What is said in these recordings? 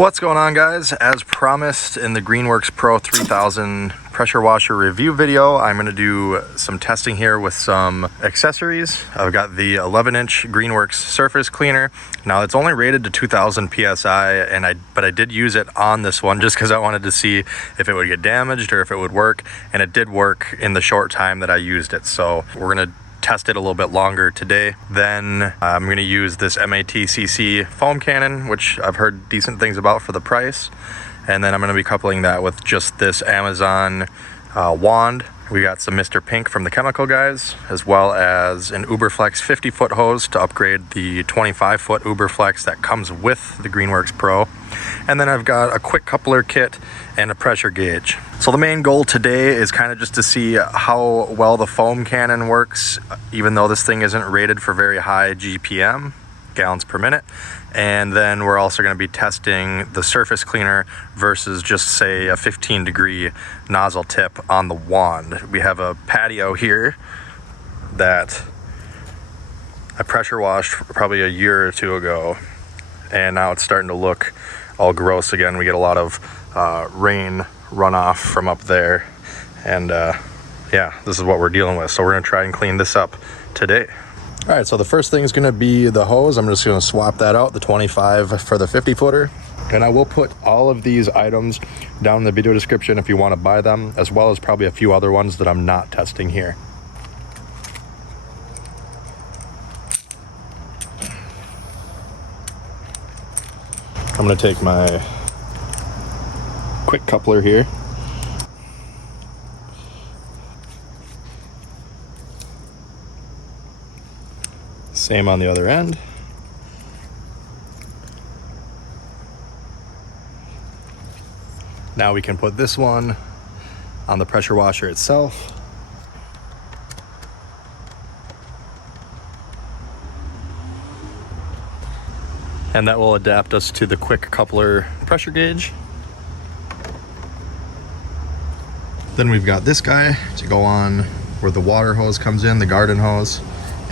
What's going on, guys? As promised in the Greenworks Pro 3000 pressure washer review video, I'm going to do some testing here with some accessories. I've got the 11-inch Greenworks surface cleaner. Now it's only rated to 2000 psi, but I did use it on this one just because I wanted to see if it would get damaged or if it would work, and it did work in the short time that I used it. So we're going to test it a little bit longer today. Then I'm going to use this MATCC foam cannon, which I've heard decent things about for the price, and then I'm going to be coupling that with just this Amazon wand. We got some Mr. Pink from the chemical guys, as well as an Uberflex 50-foot hose to upgrade the 25-foot Uberflex that comes with the Greenworks Pro. And then I've got a quick coupler kit and a pressure gauge. So the main goal today is kind of just to see how well the foam cannon works, even though this thing isn't rated for very high GPM, gallons per minute. And then we're also going to be testing the surface cleaner versus just say a 15-degree nozzle tip on the wand. We have a patio here that I pressure washed probably a year or two ago, and now it's starting to look all gross again. We get a lot of rain runoff from up there, and yeah, this is what we're dealing with. So we're going to try and clean this up today. All right, so the first thing is going to be the hose. I'm just going to swap that out, the 25 for the 50-footer. And I will put all of these items down in the video description if you want to buy them, as well as probably a few other ones that I'm not testing here. I'm going to take my quick coupler here. Same on the other end. Now we can put this one on the pressure washer itself. And that will adapt us to the quick coupler pressure gauge. Then we've got this guy to go on where the water hose comes in, the garden hose.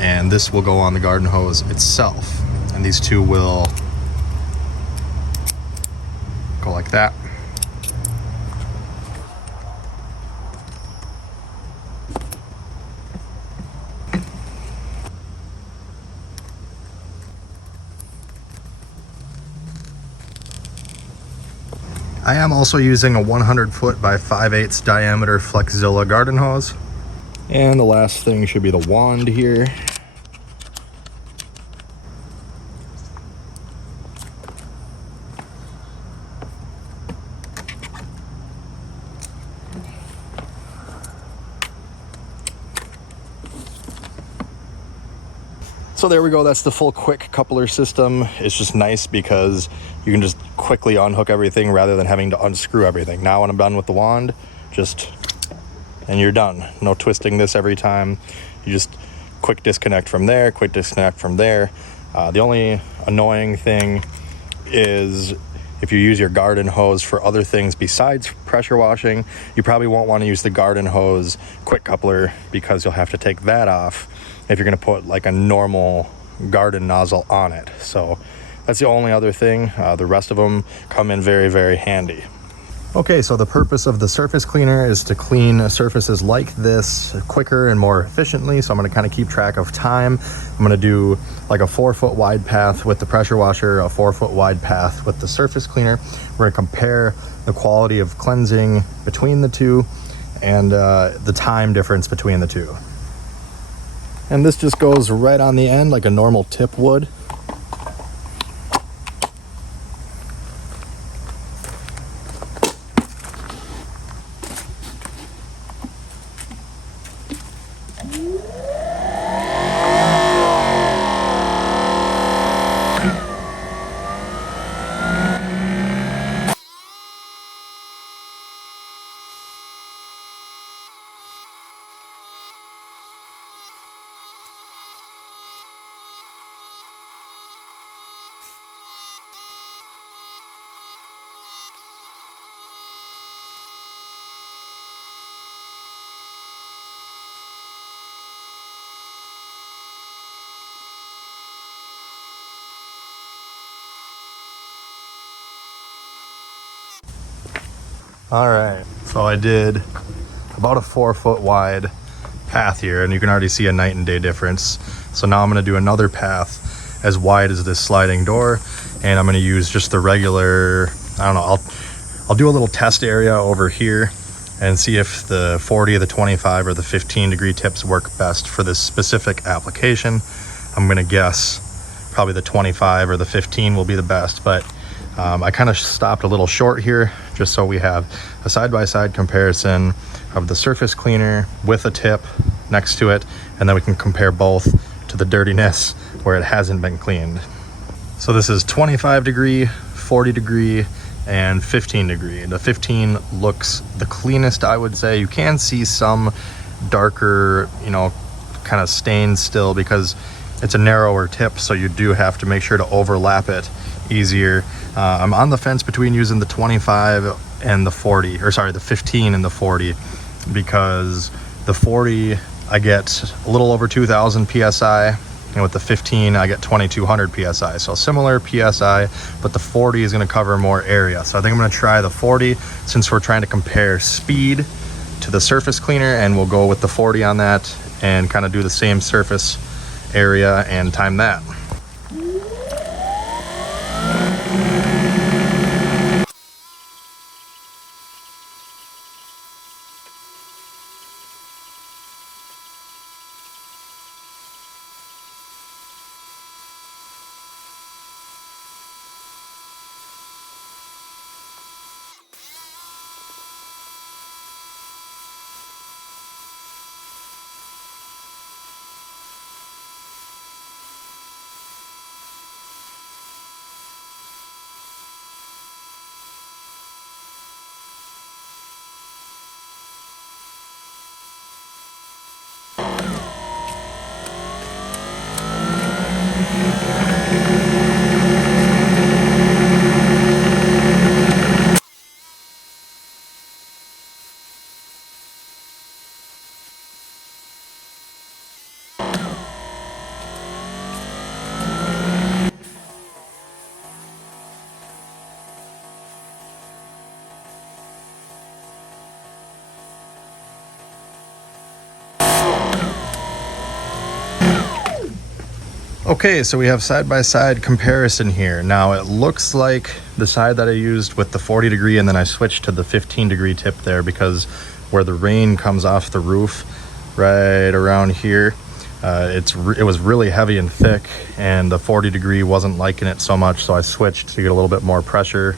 And this will go on the garden hose itself. And these two will go like that. I am also using a 100-foot by 5/8 diameter Flexzilla garden hose. And the last thing should be the wand here. So there we go, that's the full quick coupler system. It's just nice because you can just quickly unhook everything rather than having to unscrew everything. Now when I'm done with the wand, and you're done. No twisting this every time. You just quick disconnect from there, quick disconnect from there. The only annoying thing is if you use your garden hose for other things besides pressure washing, you probably won't want to use the garden hose quick coupler because you'll have to take that off if you're going to put like a normal garden nozzle on it. So that's the only other thing. The rest of them come in very, very handy. Okay, so the purpose of the surface cleaner is to clean surfaces like this quicker and more efficiently. So I'm going to kind of keep track of time. I'm going to do like a 4-foot wide path with the pressure washer, a 4-foot wide path with the surface cleaner. We're going to compare the quality of cleansing between the two and the time difference between the two. And this just goes right on the end like a normal tip would. All right, so I did about a 4-foot wide path here, and you can already see a night and day difference. So now I'm going to do another path as wide as this sliding door, and I'm going to use just the regular, I don't know, I'll do a little test area over here and see if the 40, the 25, or the 15 degree tips work best for this specific application. I'm going to guess probably the 25 or the 15 will be the best, but I kind of stopped a little short here just so we have a side-by-side comparison of the surface cleaner with a tip next to it, and then we can compare both to the dirtiness where it hasn't been cleaned. So this is 25 degree, 40 degree, and 15 degree. The 15 looks the cleanest, I would say. You can see some darker, kind of stains still because it's a narrower tip, so you do have to make sure to overlap it easier. I'm on the fence between using the 25 and the 40, or sorry, the 15 and the 40, because the 40 I get a little over 2,000 psi, and with the 15 I get 2,200 psi. So similar psi, but the 40 is going to cover more area. So I think I'm going to try the 40 since we're trying to compare speed to the surface cleaner, and we'll go with the 40 on that and kind of do the same surface area and time that. Okay, so we have side-by-side comparison here. Now it looks like the side that I used with the 40 degree, and then I switched to the 15 degree tip there because where the rain comes off the roof right around here, it was really heavy and thick, and the 40 degree wasn't liking it so much, so I switched to get a little bit more pressure.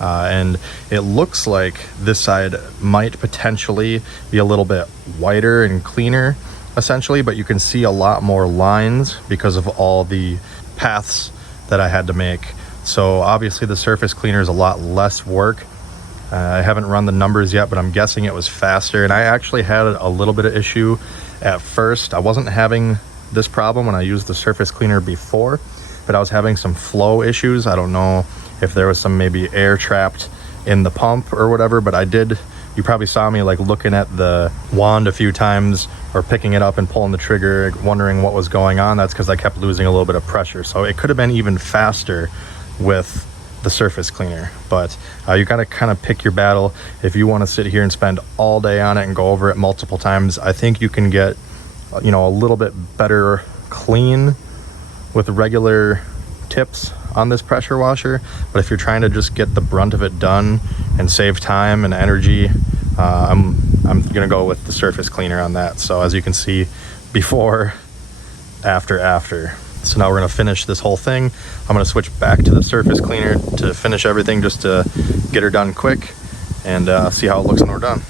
And it looks like this side might potentially be a little bit whiter and cleaner essentially, but you can see a lot more lines because of all the paths that I had to make. So obviously the surface cleaner is a lot less work. I haven't run the numbers yet, but I'm guessing it was faster. And I actually had a little bit of issue at first. I wasn't having this problem when I used the surface cleaner before, but I was having some flow issues. I don't know if there was some maybe air trapped in the pump or whatever, but you probably saw me like looking at the wand a few times or picking it up and pulling the trigger, wondering what was going on. That's because I kept losing a little bit of pressure. So it could have been even faster with the surface cleaner, but you gotta kind of pick your battle. If you want to sit here and spend all day on it and go over it multiple times, I think you can get a little bit better clean with regular tips on this pressure washer. But if you're trying to just get the brunt of it done and save time and energy, I'm gonna go with the surface cleaner on that. So as you can see, before, after. So now we're gonna finish this whole thing. I'm gonna switch back to the surface cleaner to finish everything, just to get her done quick and see how it looks when we're done.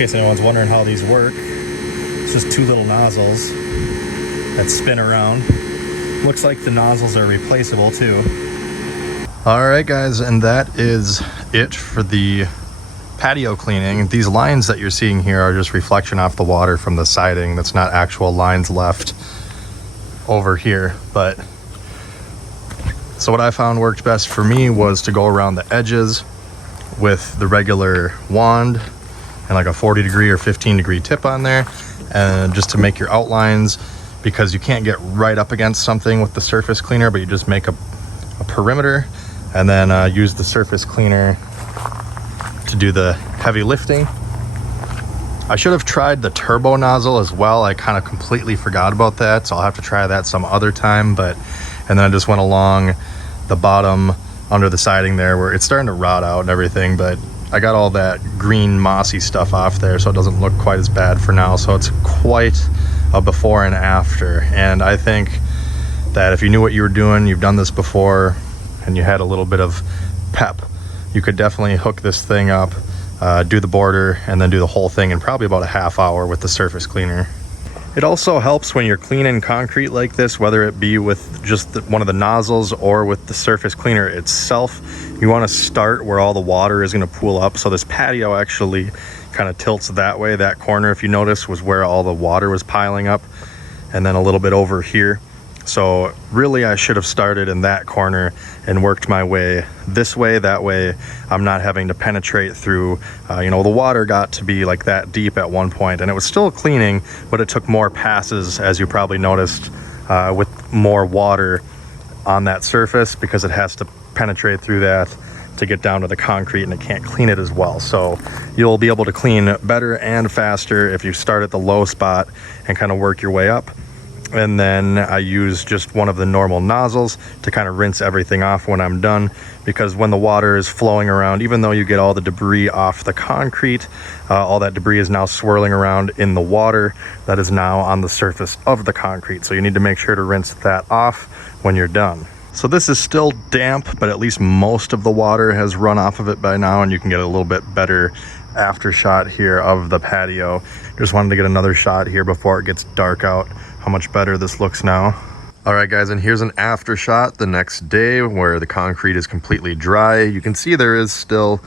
case anyone's wondering how these work, it's just two little nozzles that spin around. Looks like the nozzles are replaceable too. All right guys, and that is it for the patio cleaning. These lines that you're seeing here are just reflection off the water from the siding. That's not actual lines left over here. But so what I found worked best for me was to go around the edges with the regular wand and like a 40 degree or 15 degree tip on there, and just to make your outlines, because you can't get right up against something with the surface cleaner, but you just make a perimeter and then use the surface cleaner to do the heavy lifting. I should have tried the turbo nozzle as well. I kind of completely forgot about that, so I'll have to try that some other time. And then I just went along the bottom under the siding there where it's starting to rot out and everything, but I got all that green mossy stuff off there, so it doesn't look quite as bad for now. So it's quite a before and after. And I think that if you knew what you were doing, you've done this before, and you had a little bit of pep, you could definitely hook this thing up, do the border, and then do the whole thing in probably about a half hour with the surface cleaner. It also helps when you're cleaning concrete like this, whether it be with just one of the nozzles or with the surface cleaner itself. You want to start where all the water is going to pool up. So this patio actually kind of tilts that way. That corner, if you notice, was where all the water was piling up, and then a little bit over here. So really I should have started in that corner and worked my way this way. That way I'm not having to penetrate through, the water got to be like that deep at one point, and it was still cleaning, but it took more passes, as you probably noticed, with more water on that surface, because it has to penetrate through that to get down to the concrete, and it can't clean it as well. So you'll be able to clean better and faster if you start at the low spot and kind of work your way up. And then I use just one of the normal nozzles to kind of rinse everything off when I'm done, because when the water is flowing around, even though you get all the debris off the concrete, all that debris is now swirling around in the water that is now on the surface of the concrete. So you need to make sure to rinse that off when you're done. So this is still damp, but at least most of the water has run off of it by now, and you can get a little bit better after shot here of the patio. Just wanted to get another shot here before it gets dark out, how much better this looks now. All right guys, and here's an after shot the next day where the concrete is completely dry. You can see there is still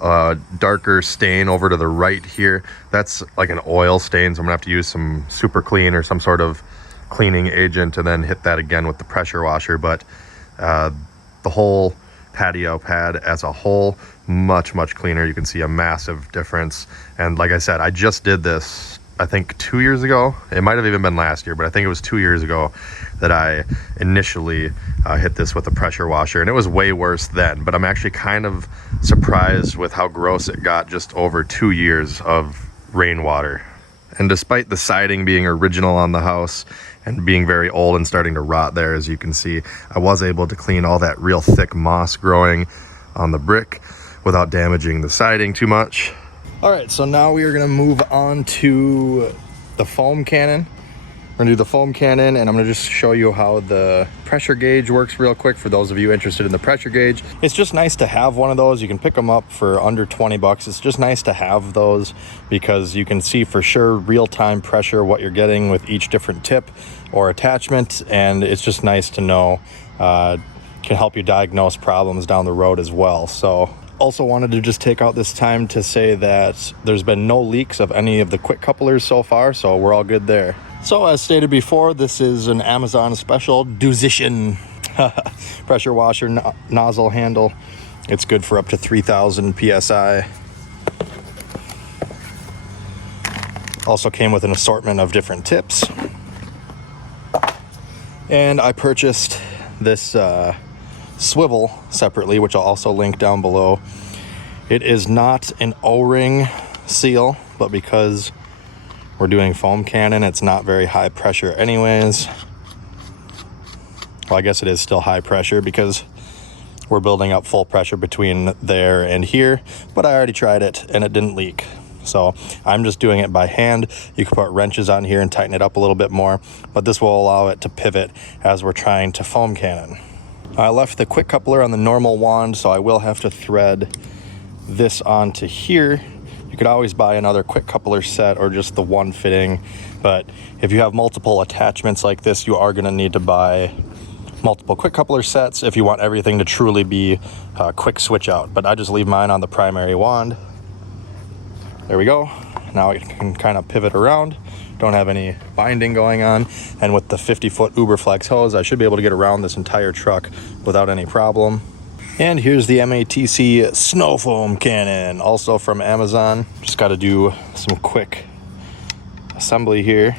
a darker stain over to the right here. That's like an oil stain, so I'm gonna have to use some super clean or some sort of cleaning agent and then hit that again with the pressure washer. But the whole patio pad as a whole, much cleaner. You can see a massive difference. And like I said, I just did this I think 2 years ago. It might have even been last year, but I think it was 2 years ago that I initially hit this with a pressure washer, and it was way worse then. But I'm actually kind of surprised with how gross it got just over 2 years of rainwater. And despite the siding being original on the house and being very old and starting to rot there, as you can see, I was able to clean all that real thick moss growing on the brick without damaging the siding too much. All right, so now we are gonna move on to the foam cannon. We're gonna do the foam cannon, and I'm gonna just show you how the pressure gauge works real quick for those of you interested in the pressure gauge. It's just nice to have one of those. You can pick them up for under 20 bucks. It's just nice to have those because you can see for sure real-time pressure, what you're getting with each different tip or attachment, and it's just nice to know. Can help you diagnose problems down the road as well. So also wanted to just take out this time to say that there's been no leaks of any of the quick couplers so far, so we're all good there. So as stated before, this is an Amazon special Duzician pressure washer nozzle handle. It's good for up to 3,000 PSI. Also came with an assortment of different tips. And I purchased this swivel separately, which I'll also link down below. It is not an O-ring seal, but because we're doing foam cannon, it's not very high pressure anyways. Well, I guess it is still high pressure because we're building up full pressure between there and here, but I already tried it and it didn't leak. So I'm just doing it by hand. You can put wrenches on here and tighten it up a little bit more, but this will allow it to pivot as we're trying to foam cannon. I left the quick coupler on the normal wand, so I will have to thread this onto here. You could always buy another quick coupler set or just the one fitting, but if you have multiple attachments like this, you are going to need to buy multiple quick coupler sets if you want everything to truly be a quick switch out. But I just leave mine on the primary wand. There we go. Now I can kind of pivot around. Don't have any binding going on, and with the 50-foot Uberflex hose, I should be able to get around this entire truck without any problem. And here's the MATC snow foam cannon, also from Amazon. Just got to do some quick assembly here.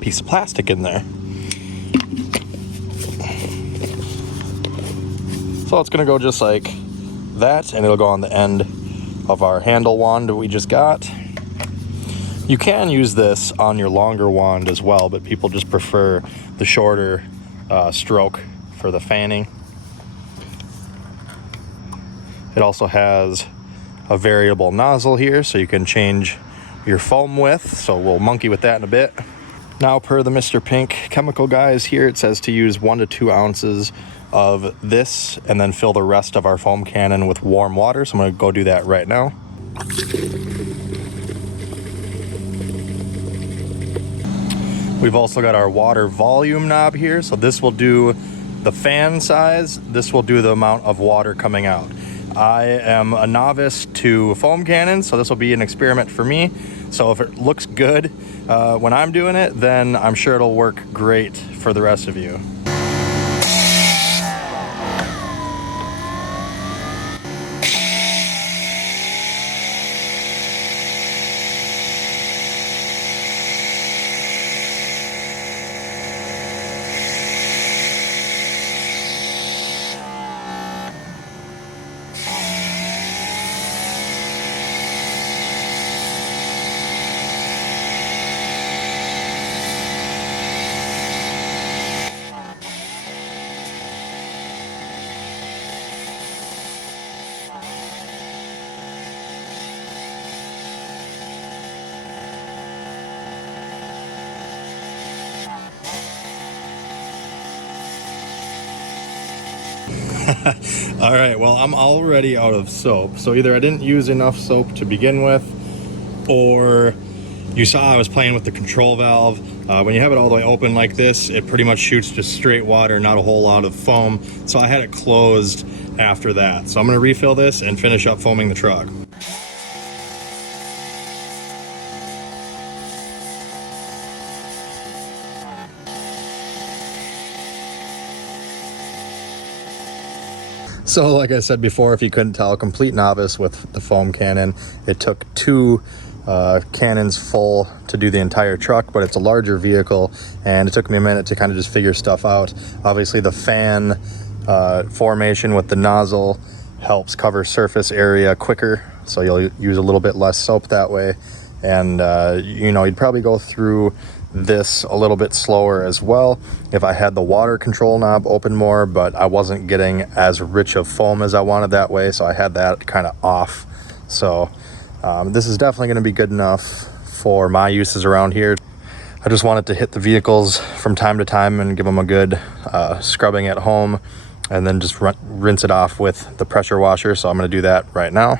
Piece of plastic in there. So it's gonna go just like that, and it'll go on the end of our handle wand that we just got. You can use this on your longer wand as well, but people just prefer the shorter stroke for the fanning. It also has a variable nozzle here, so you can change your foam width, so we'll monkey with that in a bit. Now, per the Mr. Pink chemical guys here, it says to use 1 to 2 ounces of this and then fill the rest of our foam cannon with warm water. So I'm going to go do that right now. We've also got our water volume knob here. So this will do the fan size. This will do the amount of water coming out. I am a novice to foam cannons, so this will be an experiment for me. So if it looks good when I'm doing it, then I'm sure it'll work great for the rest of you. All right, well, I'm already out of soap. So either I didn't use enough soap to begin with, or you saw I was playing with the control valve. When you have it all the way open like this, it pretty much shoots just straight water, not a whole lot of foam. So I had it closed after that. So I'm gonna refill this and finish up foaming the truck. So like I said before, if you couldn't tell, complete novice with the foam cannon. It took 2 cannons full to do the entire truck, but it's a larger vehicle, and it took me a minute to kind of just figure stuff out. Obviously the fan formation with the nozzle helps cover surface area quicker, so you'll use a little bit less soap that way. And you know, you'd probably go through this a little bit slower as well if I had the water control knob open more, but I wasn't getting as rich of foam as I wanted that way, so I had that kind of off. So this is definitely going to be good enough for my uses around here. I just wanted to hit the vehicles from time to time and give them a good scrubbing at home, and then just rinse it off with the pressure washer. So I'm going to do that right now.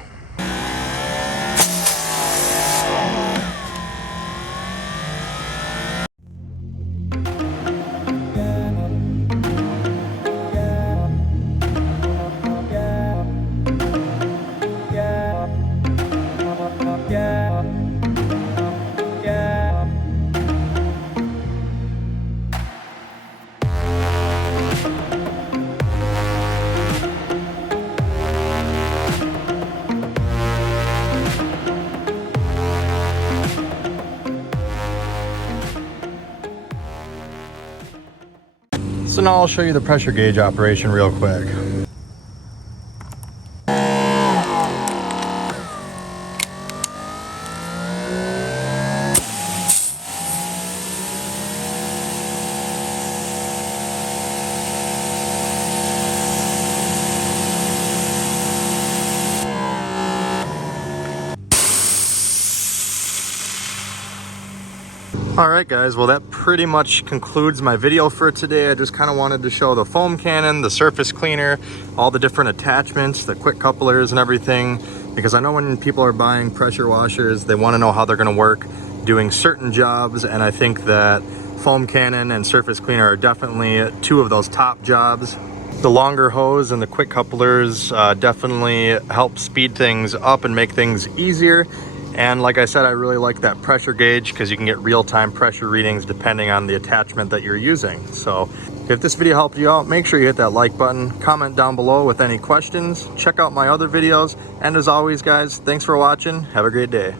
So now I'll show you the pressure gauge operation real quick. Alright guys, well that pretty much concludes my video for today. I just kind of wanted to show the foam cannon, the surface cleaner, all the different attachments, the quick couplers and everything, because I know when people are buying pressure washers, they want to know how they're going to work doing certain jobs, and I think that foam cannon and surface cleaner are definitely two of those top jobs. The longer hose and the quick couplers definitely help speed things up and make things easier. And like I said, I really like that pressure gauge because you can get real-time pressure readings depending on the attachment that you're using. So if this video helped you out, make sure you hit that like button, comment down below with any questions, check out my other videos, and as always guys, thanks for watching. Have a great day.